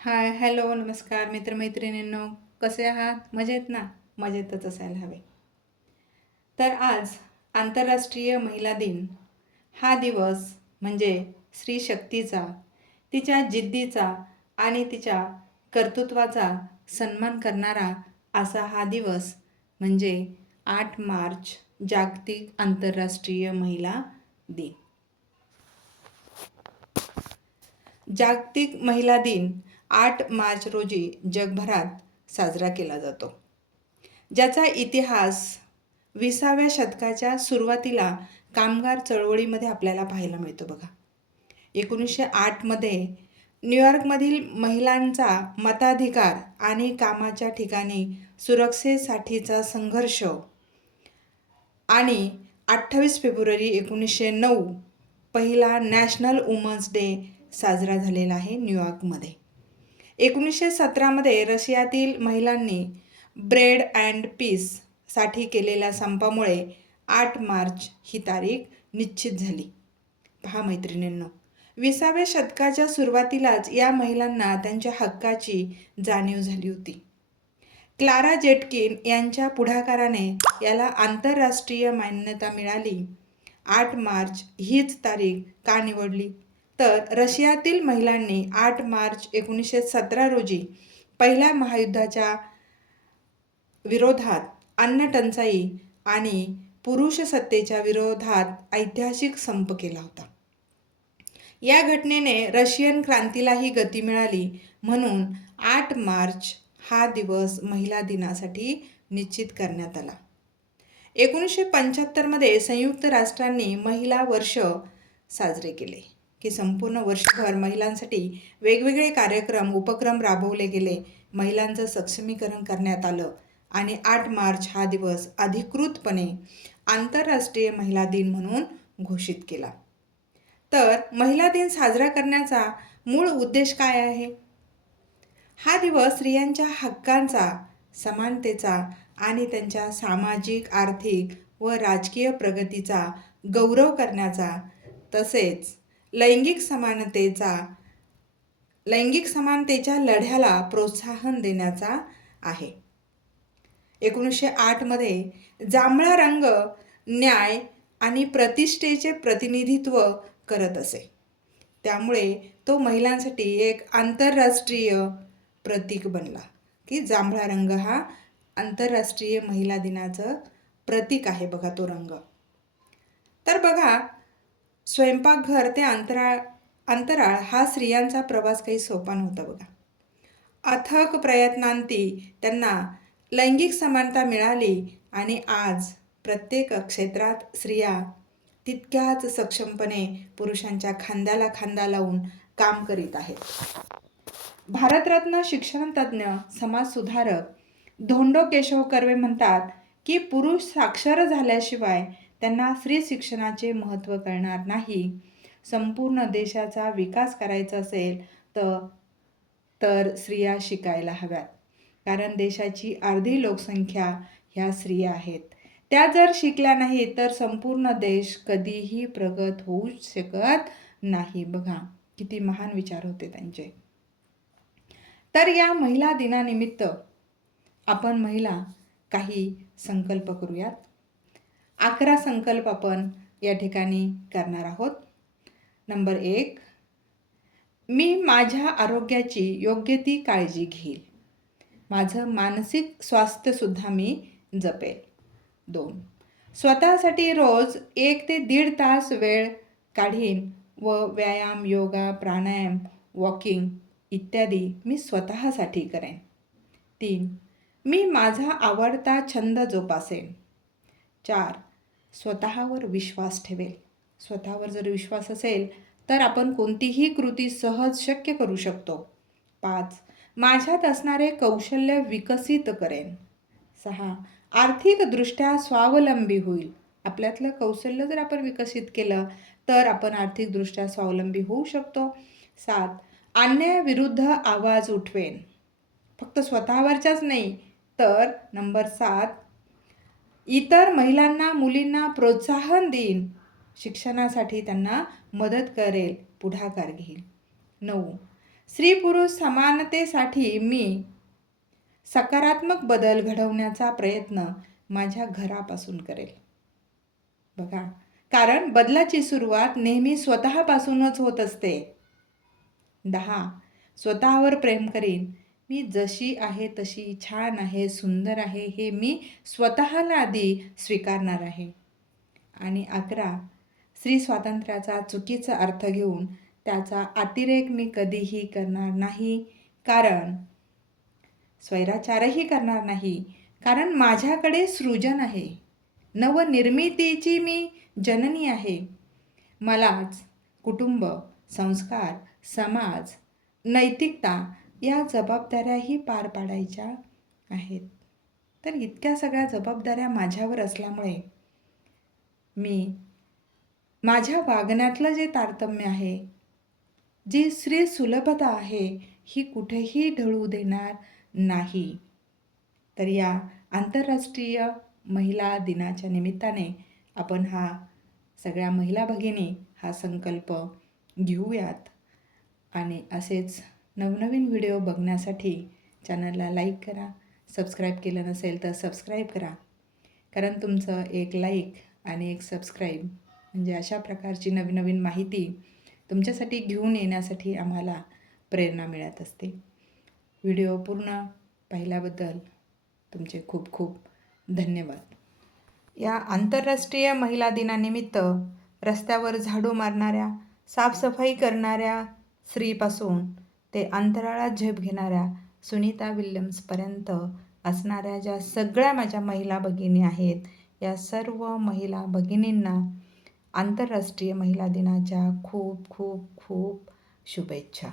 हाय, hello, नमस्कार मित्रमैत्रिणींनो. कसे आहात? मजेत ना? मजेतच असायला हवे. तर आज आंतरराष्ट्रीय महिला दिन हा दिवस म्हणजे स्त्री शक्तीचा, तिच्या जिद्दीचा आणि तिच्या कर्तृत्वाचा सन्मान करणारा असा हा दिवस म्हणजे 8 मार्च जागतिक आंतरराष्ट्रीय महिला दिन. जागतिक महिला दिन 8 मार्च रोजी जगभरात साजरा केला जातो, ज्याचा इतिहास 20व्या शतकाच्या सुरुवातीला कामगार चळवळीमध्ये आपल्याला पाहायला मिळतो बघा. 1908मध्ये न्यूयॉर्कमधील महिलांचा मताधिकार आणि कामाच्या ठिकाणी सुरक्षेसाठीचा संघर्ष आणि 28 फेब्रुवारी 1909 पहिला नॅशनल वुमन्स डे साजरा झालेला आहे न्यूयॉर्कमध्ये. 1917मध्ये रशियातील महिलांनी ब्रेड अँड पीससाठी केलेल्या संपामुळे 8 मार्च ही तारीख निश्चित झाली. पहा मैत्रिणींनो, 20व्या शतकाच्या सुरुवातीलाच या महिलांना त्यांच्या हक्काची जाणीव झाली होती. क्लारा जेटकिन यांच्या पुढाकाराने याला आंतरराष्ट्रीय मान्यता मिळाली. 8 मार्च हीच तारीख का निवडली? तर रशियातील महिलांनी 8 मार्च 1917 रोजी पहिल्या महायुद्धाच्या विरोधात, अन्नटंचाई आणि पुरुष सत्तेच्या विरोधात ऐतिहासिक संप केला होता. या घटनेने रशियन क्रांतीलाही गती मिळाली, म्हणून 8 मार्च हा दिवस महिला दिनासाठी निश्चित करण्यात आला. 1975मध्ये संयुक्त राष्ट्रांनी महिला वर्ष साजरे केले की संपूर्ण वर्षभर महिलांसाठी वेगवेगळे कार्यक्रम उपक्रम राबवले गेले, महिलांचं सक्षमीकरण करण्यात आलं आणि 8 मार्च हा दिवस अधिकृतपणे आंतरराष्ट्रीय महिला दिन म्हणून घोषित केला. तर महिला दिन साजरा करण्याचा मूळ उद्देश काय आहे? हा दिवस स्त्रियांच्या हक्कांचा, समानतेचा आणि त्यांच्या सामाजिक, आर्थिक व राजकीय प्रगतीचा गौरव करण्याचा, तसेच लैंगिक समानतेच्या लढ्याला प्रोत्साहन देण्याचा आहे. 1908मध्ये जांभळा रंग न्याय आणि प्रतिष्ठेचे प्रतिनिधित्व करत असे, त्यामुळे तो महिलांसाठी एक आंतरराष्ट्रीय प्रतीक बनला की जांभळा रंग हा आंतरराष्ट्रीय महिला दिनाचं प्रतीक आहे बघा तो रंग. तर बघा, स्वयंपाकघर ते अंतराळ हा स्त्रियांचा प्रवास काही सोपा नव्हता बघा. अथक प्रयत्नांती त्यांना लैंगिक समानता मिळाली आणि आज प्रत्येक क्षेत्रात स्त्रिया तितक्याच सक्षमपणे पुरुषांच्या खांद्याला खांदा लावून काम करीत आहेत. भारतरत्न शिक्षणतज्ज्ञ समाजसुधारक धोंडो केशव कर्वे म्हणतात की पुरुष साक्षर झाल्याशिवाय त्यांना स्त्री शिक्षणाचे महत्त्व कळणार नाही. संपूर्ण देशाचा विकास करायचा असेल तर स्त्रिया शिकायला हव्यात, कारण देशाची अर्धी लोकसंख्या ह्या स्त्रिया आहेत. त्या जर शिकल्या नाही तर संपूर्ण देश कधीही प्रगत होऊ शकत नाही. बघा किती महान विचार होते त्यांचे. तर या महिला दिनानिमित्त आपण महिला काही संकल्प करूयात. 11 संकल्प आपण या ठिकाणी करणार आहोत. नंबर 1, मी माझ्या आरोग्याची योग्य ती काळजी घेईल. माझं मानसिक स्वास्थ्यसुद्धा मी जपेल. 2, स्वतःसाठी रोज 1 ते 1.5 तास वेळ काढीन व व्यायाम, योगा, प्राणायाम, वॉकिंग इत्यादी मी स्वतःसाठी करेन. 3, मी माझा आवडता छंद जोपासेन. 4, स्वतःवर विश्वास ठेवेल. स्वतःवर जर विश्वास असेल तर आपण कोणतीही कृती सहज शक्य करू शकतो. 5, माझ्यात असणारे कौशल्य विकसित करेन. 6, आर्थिकदृष्ट्या स्वावलंबी होईल. आपल्यातलं कौशल्य जर आपण विकसित केलं तर आपण आर्थिकदृष्ट्या स्वावलंबी होऊ शकतो. 7, अन्यायाविरुद्ध आवाज उठवेन. फक्त स्वतःवरच्याच नाही, तर नंबर 7, इतर महिलांना, मुलींना प्रोत्साहन देईन. शिक्षणासाठी त्यांना मदत करेल, पुढाकार घेईल. 9, स्त्री पुरुष समानतेसाठी मी सकारात्मक बदल घडवण्याचा प्रयत्न माझ्या घरापासून करेल. बघा, कारण बदलाची सुरुवात नेहमी स्वतःपासूनच होत असते. 10. स्वतःवर प्रेम करीन. मी जशी आहे तशी छान आहे, सुंदर आहे हे मी स्वतःला आधी स्वीकारणार आहे. आणि 11. स्त्री स्वातंत्र्याचा चुकीचा अर्थ घेऊन त्याचा अतिरेक मी कधीही करणार नाही, कारण स्वैराचारही करणार नाही, कारण माझ्याकडे सृजन आहे. नवनिर्मितीची मी जननी आहे. मलाच कुटुंब, संस्कार, समाज, नैतिकता या जबाबदाऱ्याही पार पाडायच्या आहेत. तर इतक्या सगळ्या जबाबदाऱ्या माझ्यावर असल्यामुळे मी माझ्या वागण्यातलं जे तारतम्य आहे, जी स्त्री सुलभता आहे, ही कुठेही ढळू देणार नाही. तर या आंतरराष्ट्रीय महिला दिनाच्या निमित्ताने आपण सगळ्या महिला भगिनी हा संकल्प घेऊयात आणि असेच नवनवीन व्हिडिओ बघण्यासाठी चॅनलला लाईक करा. सबस्क्राईब केलं नसेल तर सबस्क्राईब करा, कारण तुमचं एक लाईक आणि एक सबस्क्राईब म्हणजे अशा प्रकारची नवीन नवीन माहिती तुमच्यासाठी घेऊन येण्यासाठी आम्हाला प्रेरणा मिळत असते. व्हिडिओ पूर्ण पाहिल्याबद्दल तुमचे खूप खूप धन्यवाद. या आंतरराष्ट्रीय महिला दिनानिमित्त रस्त्यावर झाडू मारणाऱ्या, साफसफाई करणाऱ्या स्त्रीपासून ते अंतराळात झेप घेणाऱ्या सुनीता विल्यम्सपर्यंत असणाऱ्या ज्या सगळ्या माझ्या महिला भगिनी आहेत, या सर्व महिला भगिनींना आंतरराष्ट्रीय महिला दिनाच्या खूप खूप खूप शुभेच्छा.